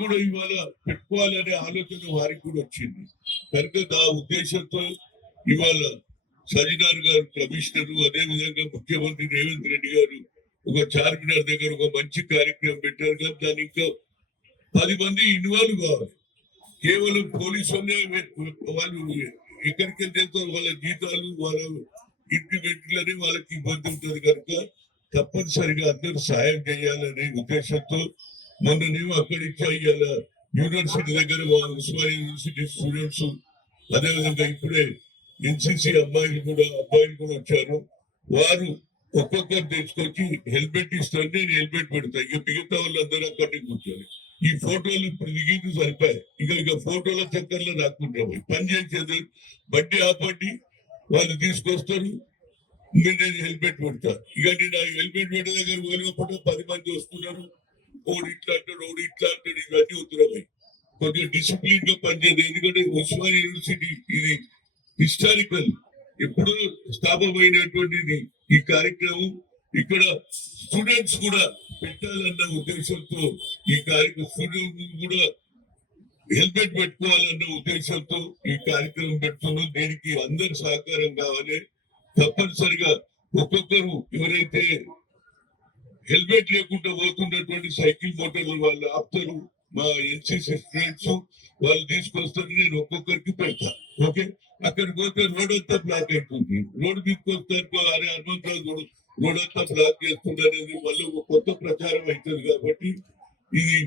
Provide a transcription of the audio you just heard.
కూడా ఇవాళ పెట్టుకోవాలనే ఆలోచన వారికి కూడా వచ్చింది. కనుక నా ఉద్దేశంతో ఇవాళ సజ్జనార్ గారు కమిషనర్, అదే విధంగా ముఖ్యమంత్రి రేవంత్ రెడ్డి గారు ఒక చార్మినార్ దగ్గర ఒక మంచి కార్యక్రమం పెట్టారు. కానీ దాని ఇంకా 10 మంది ఇన్వాల్వ్ కావాలి. కేవలం పోలీసు వాళ్ళు ఎక్కడికి వెళ్తే వాళ్ళ జీతాలు, వాళ్ళ ఇంటి వెంటనే వాళ్ళకి ఇబ్బంది ఉంటుంది. కనుక తప్పనిసరిగా అందరూ సాయం చేయాలనే ఉద్దేశంతో మొన్ననేమో అక్కడి నుంచి అయ్యాల యూనివర్సిటీ దగ్గర ఉస్మానియా యూనివర్సిటీ స్టూడెంట్స్, అదేవిధంగా ఇప్పుడే ఎన్సిసి అబ్బాయిలు కూడా వచ్చారు. వారు ఒక్కొక్కరు తెచ్చుకొచ్చి హెల్మెట్ ఇస్తారు, నేను హెల్మెట్ పెడతా. ఇక మిగతా వాళ్ళందరూ అక్కడికి కూర్చొని ఈ ఫోటోలు ఇప్పుడు దిగింది సరిపోయాయి. ఇక ఫోటోల చక్కర్లో రాకుంటాం. పని చేసేది బండి ఆపండి, వాళ్ళు తీసుకొస్తారు, నేను హెల్మెట్ పెడతా. ఇక నేను హెల్మెట్ పెట్టే దగ్గర పోయినప్పుడు 10 మంది వస్తున్నారు. ఓడి ఇట్లా అంటాడు, ఓడి ఇట్లా అంటాడు. ఇవన్నీ ఉత్తరమై కొద్దిగా డిసిప్లిన్ గా పనిచేయదు. ఎందుకంటే ఉస్మానియా యూనివర్సిటీ ఇది హిస్టారికల్, ఎప్పుడు స్థాపమైనటువంటిది ఈ కార్యక్రమం. ఇక్కడ స్టూడెంట్స్ కూడా పెట్టాలన్న ఉద్దేశంతో ఈ కార్యక్రమం, స్టూడెంట్స్ కూడా హెల్మెట్ పెట్టుకోవాలన్న ఉద్దేశంతో ఈ కార్యక్రమం పెడుతున్నాం. దీనికి అందరు సహకారం కావాలి. తప్పనిసరిగా ఒక్కొక్కరు ఎవరైతే హెల్మెట్ లేకుండా పోతున్నటువంటి సైకిల్ మోటార్లు వాళ్ళు ఆపుతారు, మా ఎన్సీసీ స్టూడెంట్స్ వాళ్ళు తీసుకొస్తారు, నేను ఒక్కొక్కరికి పెడతా. ఓకే, అక్కడికి పోతే రోడ్ అంతా బ్లాక్ అవుతుంది. రోడ్ తీసుకొస్తారు, అరే హనుమంతరావు రోడ్ అంతా బ్లాక్ చేస్తుంది అనేది మళ్ళీ ఒక కొత్త ప్రచారం అవుతుంది. కాబట్టి ఇది